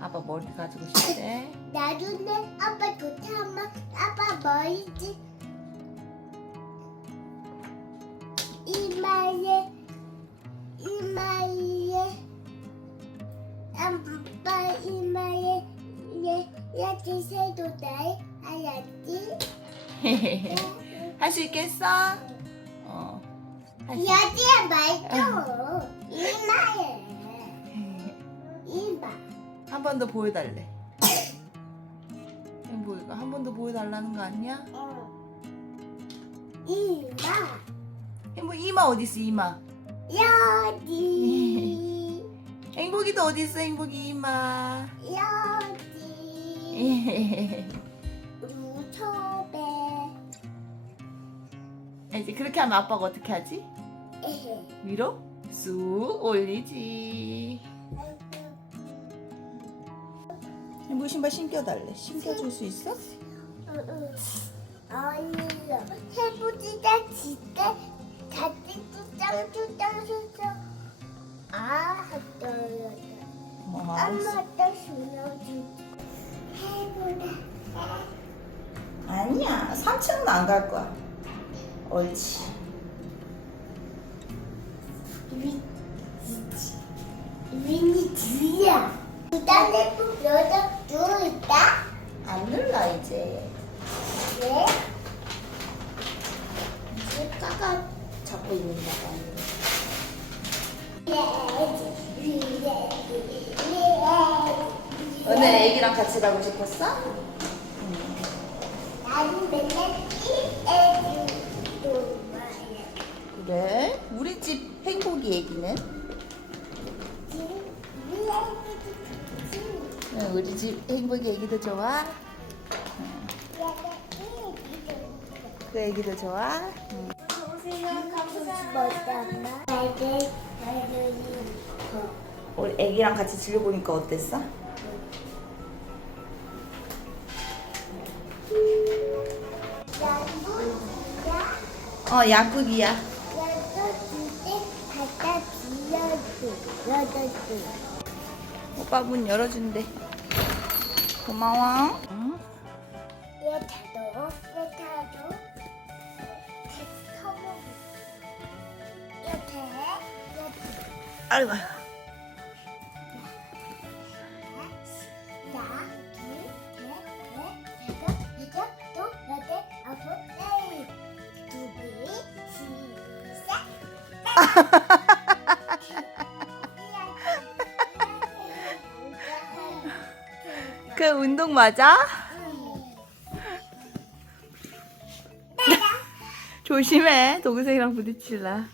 아빠 머리 가지고 싶대. 나중에 아빠 좋다면 아빠 머리지 이마에 이마에 아빠 이마에 예 이렇게 세도 돼 알았지? 할 수 있겠어? 어. 할수 있- 여기에 말고 이마에 이마 한번 더 보여달래. 행복이가 한 번 더 보여달라는 거 아니야? 어. 이마 행복 이마 어디 있어 이마? 여기 행복이도 어디 있어 행복이 이마? 여기 무초배 이제 그렇게 하면 아빠가 어떻게 하지? 위로 쑥 올리지. 행복 신발 신겨달래. 신겨줄 수 있어? 아니요 해보지다 진짜 같이 쭈짱 쭈짱 아 했어요 어, 알았어. 엄마 또 신어주 해보라 아니야 3층은 안 갈 거야. 옳지. 위 위니 뒤야 일단 해보 여자 있다 안 눌러 이제. 왜? 실까가 잡고 있는 거봐. 오늘 애기랑 같이 가고 싶었어? 나는 맨날 말이야. 그래. 우리 집 행복이 애기는? 지금 이 애기도 좋지. 응, 우리 집 행복이 애기도 좋아? 그 애기도 좋아? 우리 애기랑 같이 즐겨보니까 어땠어? 어, 약국이야. 오빠 문 열어준대. 고마워. 응? 얘 타도 얘 타도 타고 이렇게 아이고. 운동 맞아? 조심해. 동생이랑 부딪힐라.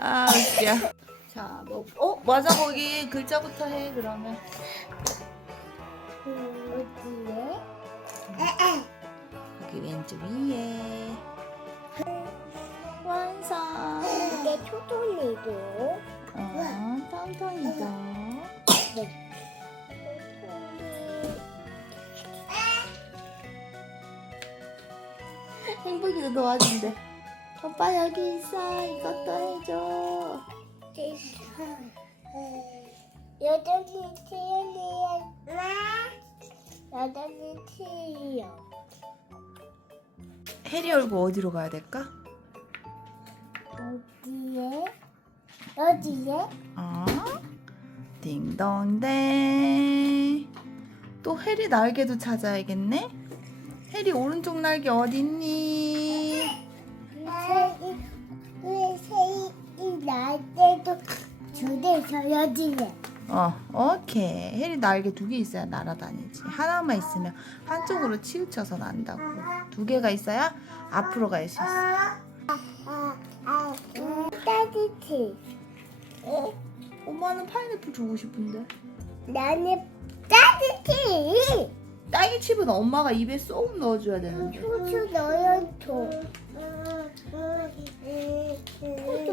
아, 웃겨. 자, 뭐, 어, 맞아. 거기 글자부터 해, 그러면. 여기 왼쪽 위에. 완성. 이게 초돌이고 어, 텅텅이다. 행복이도 도와준대. 오빠 여기 있어. 이것도 해줘. 여덟이 티리야 여덟이 티리요 해리 얼굴 어디로 가야 될까? 어디에? 어디에? 어? 딩동댕. 또 해리 날개도 찾아야겠네. 해리 오른쪽 날개 어딨니? 왜새이 날 때도 줄에 서 여기에 어, 오케이. 해리 날개 두 개 있어야 날아다니지. 하나만 있으면 한쪽으로 치우쳐서 난다고. 두 개가 있어야 앞으로 갈 수 있어. 따뜻해 어? 엄마는 파인애플 주고 싶은데. 나는 따뜻해 딸기 칩은 엄마가 입에 쏙 넣어줘야 되는데. 초초 넣어줘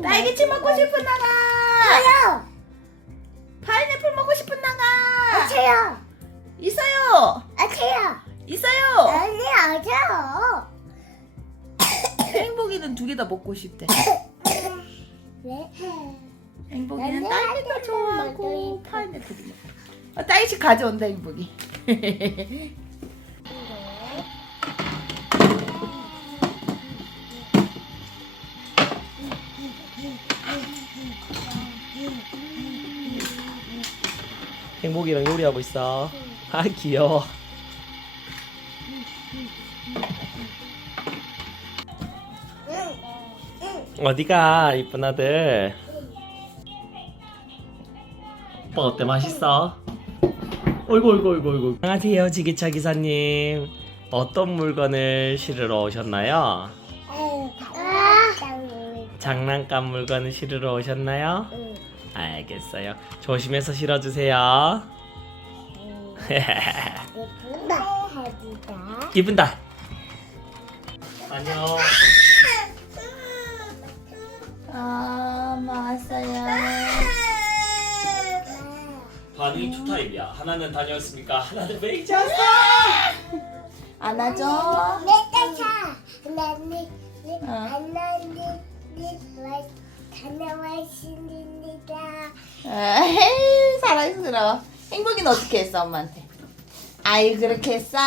딸기 칩 먹고 싶은 나가. 쳐요 파인애플 먹고 싶은 나가. 쳐요 있어요. 아쳐요 있어요. 아니 아쳐 행복이는 두 개 다 먹고 싶대. 왜? 행복이는 나는 딸기도 하나만 좋아하고 먹으니까. 파인애플 드리네. 어, 딸씩 가져온다 행복이. 행복이랑 요리하고 있어. 아 귀여워. 어디가 이쁜 아들? 오빠 어때 맛있어? 어이구 어이구 어이구 어이구. 안녕하세요 지게차 기사님. 어떤 물건을 실으러 오셨나요? 장난감. 물건을 실으러 오셨나요? 알겠어요. 조심해서 실어주세요. 예쁘다. 해주다. 기분다. 안녕. 아, 왔어요. 반응이 투 타입이야 하나는 다녀왔으니까 하나는 매기지 않았어 안아줘. 내가 하나님 어. 하나님 다녀왔습니다 에이, 사랑스러워. 행복이는 어떻게 했어, 엄마한테? 아유, 그렇게 했어?